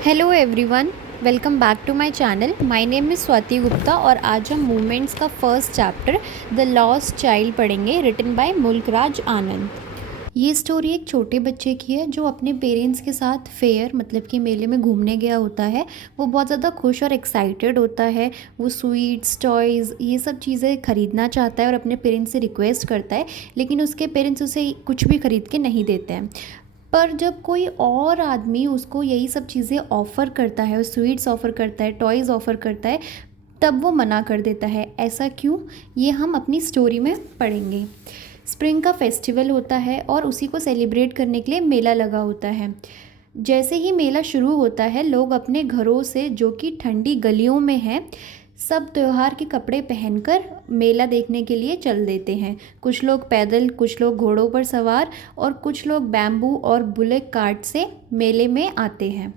Hello everyone, welcome back to my channel. My name is Swati Gupta और आज हम movements का first chapter the lost child पढ़ेंगे, written by Mulk Raj Anand. ये स्टोरी एक छोटे बच्चे की है जो अपने पेरेंट्स के साथ फेयर मतलब कि मेले में घूमने गया होता है। वो बहुत ज़्यादा खुश और एक्साइटेड होता है। वो स्वीट्स, टॉयज़, ये सब चीज़ें ख़रीदना चाहता है और अपने पेरेंट्स से रिक्वेस्ट करता है, लेकिन उसके पेरेंट्स उसे कुछ भी ख़रीद के नहीं देते हैं। पर जब कोई और आदमी उसको यही सब चीज़ें ऑफ़र करता है, स्वीट्स ऑफ़र करता है, टॉयज़ ऑफ़र करता है, तब वो मना कर देता है। ऐसा क्यों, ये हम अपनी स्टोरी में पढ़ेंगे। स्प्रिंग का फेस्टिवल होता है और उसी को सेलिब्रेट करने के लिए मेला लगा होता है। जैसे ही मेला शुरू होता है, लोग अपने घरों से, जो कि ठंडी गलियों में है, सब त्योहार के कपड़े पहनकर मेला देखने के लिए चल देते हैं। कुछ लोग पैदल, कुछ लोग घोड़ों पर सवार और कुछ लोग बैम्बू और बुलेट कार्ट से मेले में आते हैं।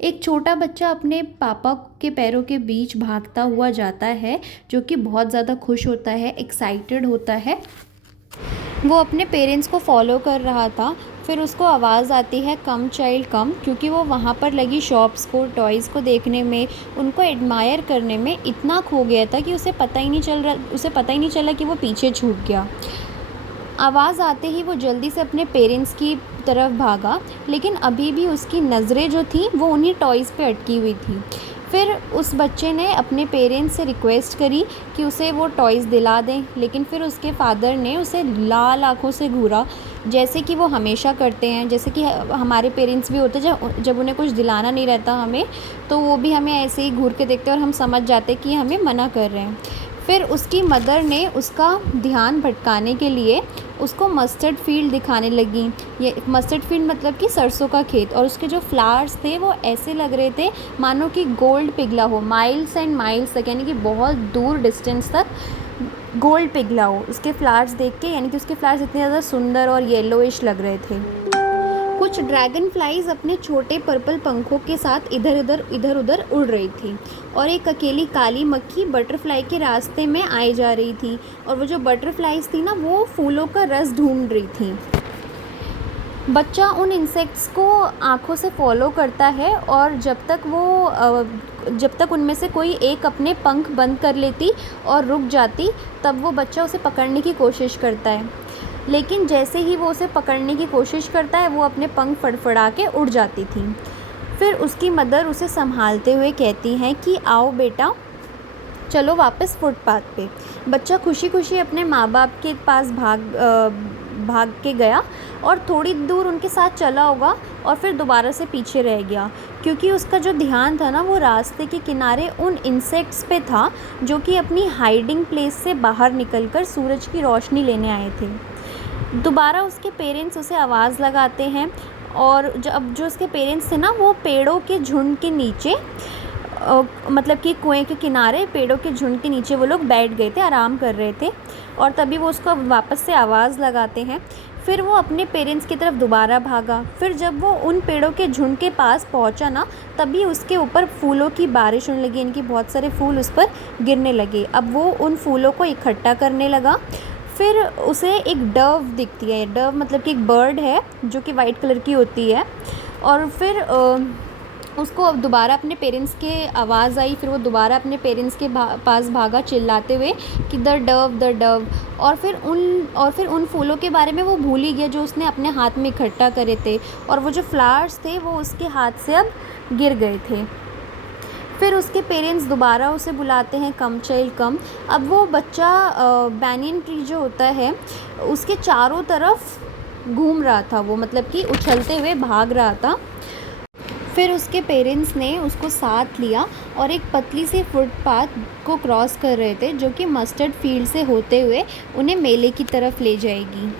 एक छोटा बच्चा अपने पापा के पैरों के बीच भागता हुआ जाता है, जो कि बहुत ज़्यादा खुश होता है, एक्साइटेड होता है। वो अपने पेरेंट्स को फॉलो कर रहा था। फिर उसको आवाज़ आती है, कम चाइल्ड कम, क्योंकि वो वहाँ पर लगी शॉप्स को, टॉयज़ को देखने में, उनको एडमायर करने में इतना खो गया था कि उसे पता ही नहीं चला कि वो पीछे छूट गया। आवाज़ आते ही वो जल्दी से अपने पेरेंट्स की तरफ भागा, लेकिन अभी भी उसकी नज़रें जो थी वो उन्हीं टॉयज़ पे अटकी हुई थी। फिर उस बच्चे ने अपने पेरेंट्स से रिक्वेस्ट करी कि उसे वो टॉयज़ दिला दें, लेकिन फिर उसके फादर ने उसे लाल आँखों से घूरा, जैसे कि वो हमेशा करते हैं। जैसे कि हमारे पेरेंट्स भी होते हैं, जब उन्हें कुछ दिलाना नहीं रहता हमें, तो वो भी हमें ऐसे ही घूर के देखते हैं और हम समझ जाते कि हमें मना कर रहे हैं। फिर उसकी मदर ने उसका ध्यान भटकाने के लिए उसको मस्टर्ड फील्ड दिखाने लगी। ये मस्टर्ड फील्ड मतलब कि सरसों का खेत, और उसके जो फ्लावर्स थे वो ऐसे लग रहे थे मानो कि गोल्ड पिघला हो, माइल्स एंड माइल्स तक, यानी कि बहुत दूर डिस्टेंस तक गोल्ड पिघला हो उसके फ्लावर्स देख के। यानी कि उसके फ्लावर्स इतने ज़्यादा सुंदर और येलोइश लग रहे थे। कुछ ड्रैगन फ्लाइज अपने छोटे पर्पल पंखों के साथ इधर उधर उड़ रही थी, और एक अकेली काली मक्खी बटरफ्लाई के रास्ते में आए जा रही थी। और वो जो बटरफ्लाइज थी ना, वो फूलों का रस ढूंढ रही थी। बच्चा उन इंसेक्ट्स को आँखों से फॉलो करता है, और जब तक उनमें से कोई एक अपने पंख बंद कर लेती और रुक जाती, तब वो बच्चा उसे पकड़ने की कोशिश करता है। लेकिन जैसे ही वो उसे पकड़ने की कोशिश करता है, वो अपने पंख फड़फड़ा के उड़ जाती थी। फिर उसकी मदर उसे संभालते हुए कहती हैं कि आओ बेटा, चलो वापस फुटपाथ पे। बच्चा खुशी खुशी अपने माँ बाप के पास भाग के गया और थोड़ी दूर उनके साथ चला होगा, और फिर दोबारा से पीछे रह गया, क्योंकि उसका जो ध्यान था ना, वो रास्ते के किनारे उन इंसेक्ट्स पे था जो कि अपनी हाइडिंग प्लेस से बाहर निकलकर सूरज की रोशनी लेने आए थे। दोबारा उसके पेरेंट्स उसे आवाज़ लगाते हैं, और जो उसके पेरेंट्स थे ना, वो पेड़ों के झुंड के नीचे, मतलब कि कुएं के किनारे पेड़ों के झुंड के नीचे वो लोग बैठ गए थे, आराम कर रहे थे। और तभी वो उसको वापस से आवाज़ लगाते हैं। फिर वो अपने पेरेंट्स की तरफ दोबारा भागा। फिर जब वो उन पेड़ों के झुंड के पास पहुंचा ना, तभी उसके ऊपर फूलों की बारिश होने लगी, इनकी बहुत सारे फूल उस पर गिरने लगे। अब वो उन फूलों को इकट्ठा करने लगा। फिर उसे एक डव दिखती है। डव मतलब कि एक बर्ड है जो कि वाइट कलर की होती है। और फिर उसको अब दोबारा अपने पेरेंट्स के आवाज़ आई। फिर वो दोबारा अपने पेरेंट्स के पास भागा, चिल्लाते हुए कि द डव, द डव। और फिर उन फूलों के बारे में वो भूल ही गया जो उसने अपने हाथ में इकट्ठा करे थे, और वो जो फ्लावर्स थे वो उसके हाथ से अब गिर गए थे। फिर उसके पेरेंट्स दोबारा उसे बुलाते हैं, कम चाइल्ड कम। अब वो बच्चा बैनियन ट्री जो होता है उसके चारों तरफ घूम रहा था, वो मतलब कि उछलते हुए भाग रहा था। फिर उसके पेरेंट्स ने उसको साथ लिया और एक पतली सी फुटपाथ को क्रॉस कर रहे थे, जो कि मस्टर्ड फील्ड से होते हुए उन्हें मेले की तरफ ले जाएगी।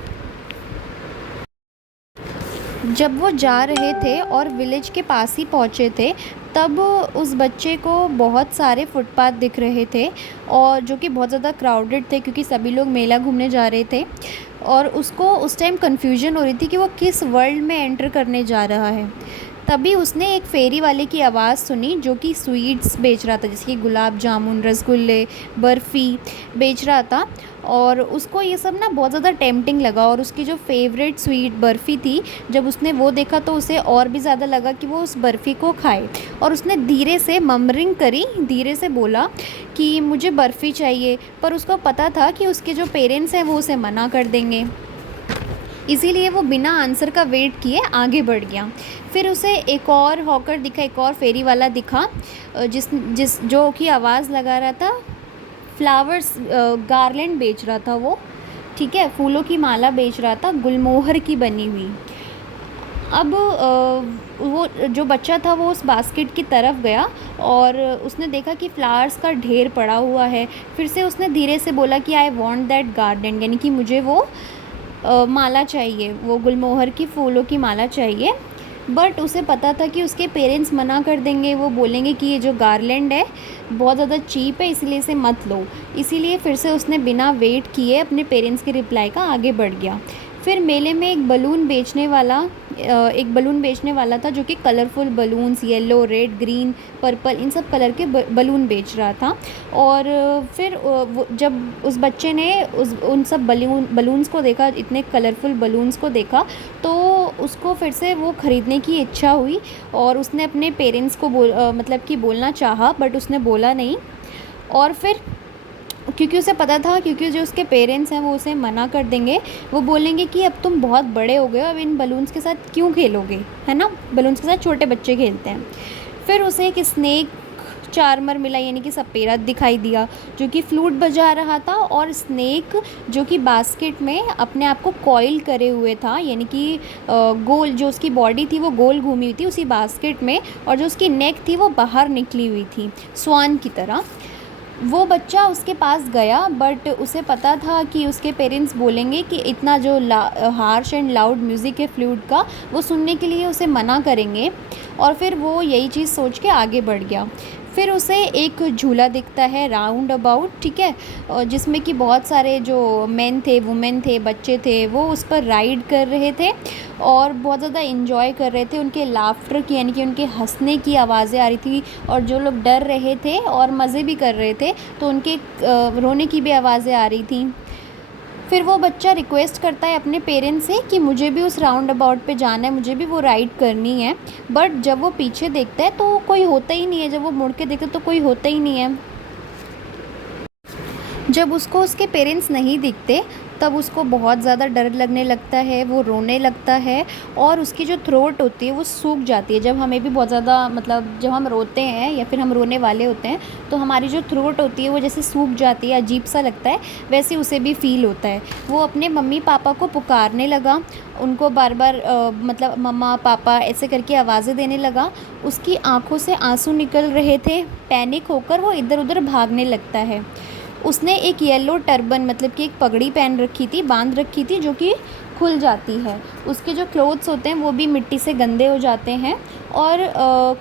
जब वो जा रहे थे और विलेज के पास ही पहुँचे थे, तब उस बच्चे को बहुत सारे फुटपाथ दिख रहे थे, और जो कि बहुत ज़्यादा क्राउडेड थे, क्योंकि सभी लोग मेला घूमने जा रहे थे। और उसको उस टाइम कन्फ्यूजन हो रही थी कि वो किस वर्ल्ड में एंटर करने जा रहा है। तभी उसने एक फेरी वाले की आवाज़ सुनी जो कि स्वीट्स बेच रहा था, जैसे कि गुलाब जामुन, रसगुल्ले, बर्फ़ी बेच रहा था। और उसको ये सब ना बहुत ज़्यादा टेम्पटिंग लगा, और उसकी जो फेवरेट स्वीट बर्फ़ी थी, जब उसने वो देखा तो उसे और भी ज़्यादा लगा कि वो उस बर्फ़ी को खाए। और उसने धीरे से ममरिंग करी, धीरे से बोला कि मुझे बर्फ़ी चाहिए, पर उसको पता था कि उसके जो पेरेंट्स हैं वो उसे मना कर देंगे, इसीलिए वो बिना आंसर का वेट किए आगे बढ़ गया। फिर उसे एक और हॉकर दिखा, एक और फेरी वाला दिखा, जिस जिस जो कि आवाज़ लगा रहा था, फ्लावर्स गार्लैंड बेच रहा था वो, ठीक है, फूलों की माला बेच रहा था, गुलमोहर की बनी हुई। अब वो जो बच्चा था वो उस बास्केट की तरफ गया और उसने देखा कि फ्लावर्स का ढेर पड़ा हुआ है। फिर से उसने धीरे से बोला कि आई वांट दैट गार्डन, यानी कि मुझे वो माला चाहिए, वो गुलमोहर की फूलों की माला चाहिए। बट उसे पता था कि उसके पेरेंट्स मना कर देंगे, वो बोलेंगे कि ये जो गार्लैंड है बहुत ज़्यादा चीप है, इसलिए इसे मत लो। इसीलिए फिर से उसने बिना वेट किए अपने पेरेंट्स के रिप्लाई का आगे बढ़ गया। फिर मेले में एक बलून बेचने वाला था जो कि colourful balloons, yellow, red, green, purple, इन सब कलर के बलून बेच रहा था। और फिर वो जब उस बच्चे ने उन सब बलून्स को देखा, इतने कलरफुल बलून्स को देखा, तो उसको फिर से वो ख़रीदने की इच्छा हुई और उसने अपने पेरेंट्स को मतलब कि बोलना चाहा, बट उसने बोला नहीं। और फिर क्योंकि उसे पता था, क्योंकि जो उसके पेरेंट्स हैं वो उसे मना कर देंगे, वो बोलेंगे कि अब तुम बहुत बड़े हो गए हो, अब इन बलून्स के साथ क्यों खेलोगे, है ना, बलून्स के साथ छोटे बच्चे खेलते हैं। फिर उसे एक स्नेक चार्मर मिला, यानी कि सपेरा दिखाई दिया, जो कि फ्लूट बजा रहा था, और स्नेक जो कि बास्केट में अपने आप को कॉइल करे हुए था, यानी कि गोल, जो उसकी बॉडी थी वो गोल घूमी हुई थी उसी बास्केट में, और जो उसकी नेक थी वो बाहर निकली हुई थी स्वान की तरह। वो बच्चा उसके पास गया, बट उसे पता था कि उसके पेरेंट्स बोलेंगे कि इतना जो हार्श एंड लाउड म्यूज़िक है फ्लूट का, वो सुनने के लिए उसे मना करेंगे। और फिर वो यही चीज़ सोच के आगे बढ़ गया। फिर उसे एक झूला दिखता है राउंड अबाउट, ठीक है, जिसमें कि बहुत सारे जो मेन थे, वुमेन थे, बच्चे थे, वो उस पर राइड कर रहे थे और बहुत ज़्यादा इन्जॉय कर रहे थे। उनके लाफ्टर की, यानी कि उनके हंसने की आवाज़ें आ रही थी, और जो लोग डर रहे थे और मज़े भी कर रहे थे तो उनके रोने की भी आवाज़ें आ रही थी। फिर वो बच्चा रिक्वेस्ट करता है अपने पेरेंट्स से कि मुझे भी उस राउंड अबाउट पे जाना है, मुझे भी वो राइड करनी है। बट जब वो पीछे देखता है तो कोई होता ही नहीं है, जब वो मुड़ के देखता है तो कोई होता ही नहीं है। जब उसको उसके पेरेंट्स नहीं दिखते तब उसको बहुत ज़्यादा डर लगने लगता है, वो रोने लगता है, और उसकी जो थ्रोट होती है वो सूख जाती है। जब हमें भी बहुत ज़्यादा, मतलब जब हम रोते हैं या फिर हम रोने वाले होते हैं तो हमारी जो थ्रोट होती है वो जैसे सूख जाती है, अजीब सा लगता है, वैसे उसे भी फ़ील होता है। वो अपने मम्मी पापा को पुकारने लगा, उनको बार बार मतलब मम्मा पापा ऐसे करके आवाज़ें देने लगा। उसकी आँखों से आंसू निकल रहे थे, पैनिक होकर वो इधर उधर भागने लगता है। उसने एक येलो टर्बन, मतलब कि एक पगड़ी पहन रखी थी, बांध रखी थी, जो कि खुल जाती है। उसके जो क्लोथ्स होते हैं वो भी मिट्टी से गंदे हो जाते हैं, और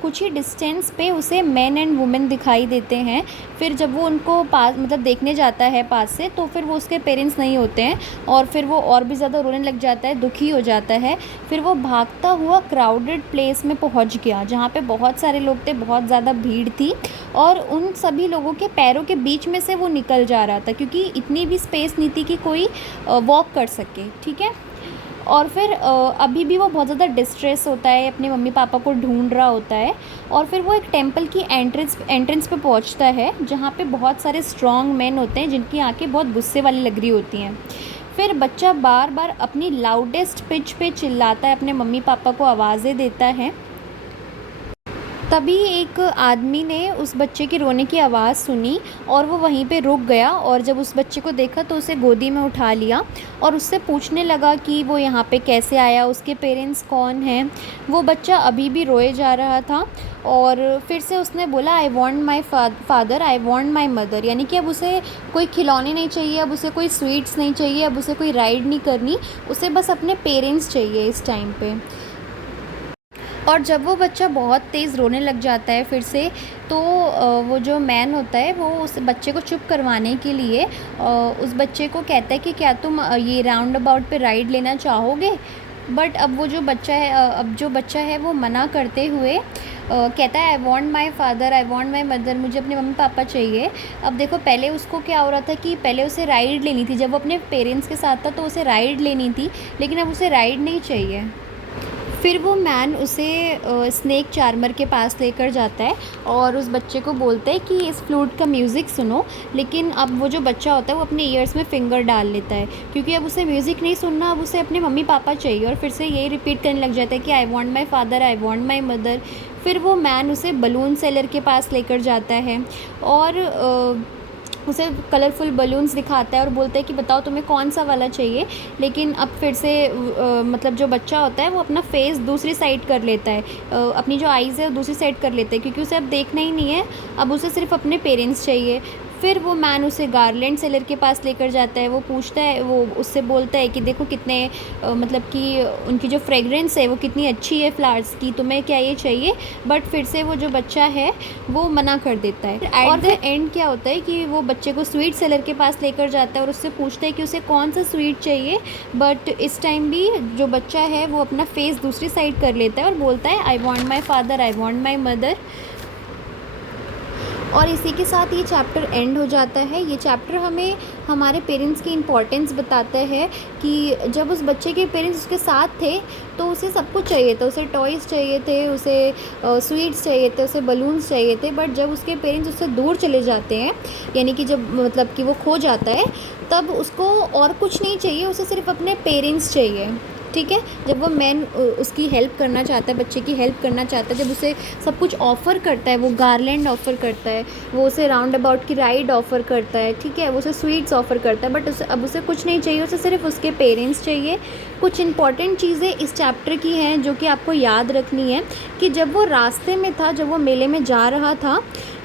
कुछ ही डिस्टेंस पे उसे मैन एंड वुमेन दिखाई देते हैं। फिर जब वो उनको पास, मतलब देखने जाता है पास से, तो फिर वो उसके पेरेंट्स नहीं होते हैं, और फिर वो और भी ज़्यादा रोने लग जाता है, दुखी हो जाता है। फिर वो भागता हुआ क्राउडेड प्लेस में पहुंच गया, जहाँ पे बहुत सारे लोग थे, बहुत ज़्यादा भीड़ थी, और उन सभी लोगों के पैरों के बीच में से वो निकल जा रहा था, क्योंकि इतनी भी स्पेस नहीं थी कि कोई वॉक कर सके, ठीक है। और फिर अभी भी वो बहुत ज़्यादा डिस्ट्रेस होता है, अपने मम्मी पापा को ढूंढ रहा होता है। और फिर वो एक टेंपल की एंट्रेंस पे पहुंचता है, जहाँ पे बहुत सारे स्ट्रॉन्ग मैन होते हैं जिनकी आंखें बहुत गुस्से वाली लग रही होती हैं। फिर बच्चा बार बार अपनी लाउडेस्ट पिच पे चिल्लाता है, अपने मम्मी पापा को आवाज़ें देता है। तभी एक आदमी ने उस बच्चे के रोने की आवाज़ सुनी और वो वहीं पे रुक गया, और जब उस बच्चे को देखा तो उसे गोदी में उठा लिया और उससे पूछने लगा कि वो यहाँ पे कैसे आया, उसके पेरेंट्स कौन हैं। वो बच्चा अभी भी रोए जा रहा था, और फिर से उसने बोला I want my father, I want my mother, यानी कि अब उसे कोई खिलौने नहीं चाहिए, अब उसे कोई स्वीट्स नहीं चाहिए, अब उसे कोई राइड नहीं करनी, उसे बस अपने पेरेंट्स चाहिए इस टाइम पे। और जब वो बच्चा बहुत तेज़ रोने लग जाता है फिर से, तो वो जो मैन होता है वो उस बच्चे को चुप करवाने के लिए उस बच्चे को कहता है कि क्या तुम ये राउंड अबाउट पे राइड लेना चाहोगे। बट अब वो जो बच्चा है अब जो बच्चा है वो मना करते हुए कहता है I want my father, I want my mother, मुझे अपने मम्मी पापा चाहिए। अब देखो पहले उसको क्या हो रहा था कि पहले उसे राइड लेनी थी, जब वो अपने पेरेंट्स के साथ था तो उसे राइड लेनी थी, लेकिन अब उसे राइड नहीं चाहिए। फिर वो मैन उसे स्नेक चार्मर के पास लेकर जाता है और उस बच्चे को बोलता है कि इस फ्लूट का म्यूज़िक सुनो। लेकिन अब वो जो बच्चा होता है वो अपने ईयर्स में फ़िंगर डाल लेता है, क्योंकि अब उसे म्यूज़िक नहीं सुनना, अब उसे अपने मम्मी पापा चाहिए, और फिर से यही रिपीट करने लग जाता है कि I want my father, I want my mother. फिर वो मैन उसे बलून सेलर के पास लेकर जाता है और उसे कलरफुल बलून्स दिखाता है और बोलता है कि बताओ तुम्हें कौन सा वाला चाहिए। लेकिन अब फिर से मतलब जो बच्चा होता है वो अपना फेस दूसरी साइड कर लेता है, अपनी जो आइज़ है वो दूसरी साइड कर लेता है, क्योंकि उसे अब देखना ही नहीं है, अब उसे सिर्फ अपने पेरेंट्स चाहिए। फिर वो मैन उसे गार्लैंड सेलर के पास लेकर जाता है, वो पूछता है, वो उससे बोलता है कि देखो कितने मतलब कि उनकी जो फ्रेगरेंस है वो कितनी अच्छी है फ्लावर्स की, तुम्हें क्या ये चाहिए। बट फिर से वो जो बच्चा है वो मना कर देता है। एट द एंड क्या होता है कि वो बच्चे को स्वीट सेलर के पास लेकर जाता है और उससे पूछता है कि उसे कौन सा स्वीट चाहिए। बट इस टाइम भी जो बच्चा है वो अपना फेस दूसरी साइड कर लेता है और बोलता है I want my father, I want my mother. और इसी के साथ ये चैप्टर एंड हो जाता है। ये चैप्टर हमें हमारे पेरेंट्स की इम्पोर्टेंस बताता है कि जब उस बच्चे के पेरेंट्स उसके साथ थे तो उसे सब कुछ चाहिए था, उसे टॉयज़ चाहिए थे, उसे स्वीट्स चाहिए थे, उसे बलून्स चाहिए थे। बट जब उसके पेरेंट्स उससे दूर चले जाते हैं, यानी कि जब मतलब कि वो खो जाता है, तब उसको और कुछ नहीं चाहिए, उसे सिर्फ अपने पेरेंट्स चाहिए। ठीक है, जब वो मैन उसकी हेल्प करना चाहता है, बच्चे की हेल्प करना चाहता है, जब उसे सब कुछ ऑफ़र करता है, वो गार्लैंड ऑफ़र करता है, वो उसे राउंड अबाउट की राइड ऑफ़र करता है, ठीक है, वो उसे स्वीट्स ऑफ़र करता है, बट उसे अब उसे कुछ नहीं चाहिए, उसे सिर्फ उसके पेरेंट्स चाहिए। कुछ इंपॉर्टेंट चीज़ें इस चैप्टर की हैं जो कि आपको याद रखनी है कि जब वो रास्ते में था, जब वो मेले में जा रहा था,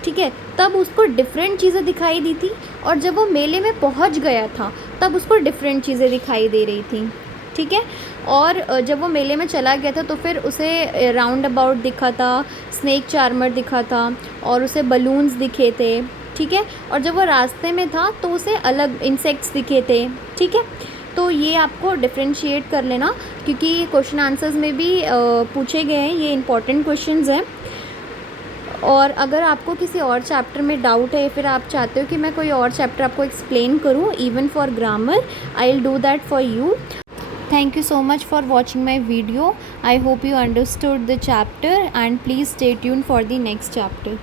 ठीक है, तब उसको डिफरेंट चीज़ें दिखाई दी थी, और जब वो मेले में पहुंच गया था तब उसको डिफरेंट चीज़ें दिखाई दे रही थी। ठीक है, और जब वो मेले में चला गया था तो फिर उसे राउंड अबाउट दिखा था, स्नेक चार्मर दिखा था, और उसे बलून्स दिखे थे। ठीक है, और जब वो रास्ते में था तो उसे अलग इंसेक्ट्स दिखे थे। ठीक है, तो ये आपको डिफ्रेंशिएट कर लेना, क्योंकि क्वेश्चन आंसर्स में भी पूछे गए हैं, ये इंपॉर्टेंट क्वेश्चंस हैं। और अगर आपको किसी और चैप्टर में डाउट है, फिर आप चाहते हो कि मैं कोई और चैप्टर आपको एक्सप्लेन करूं, even for grammar, I will do that for you. Thank you so much for watching my video. I hope you understood the chapter, and please stay tuned for the next chapter.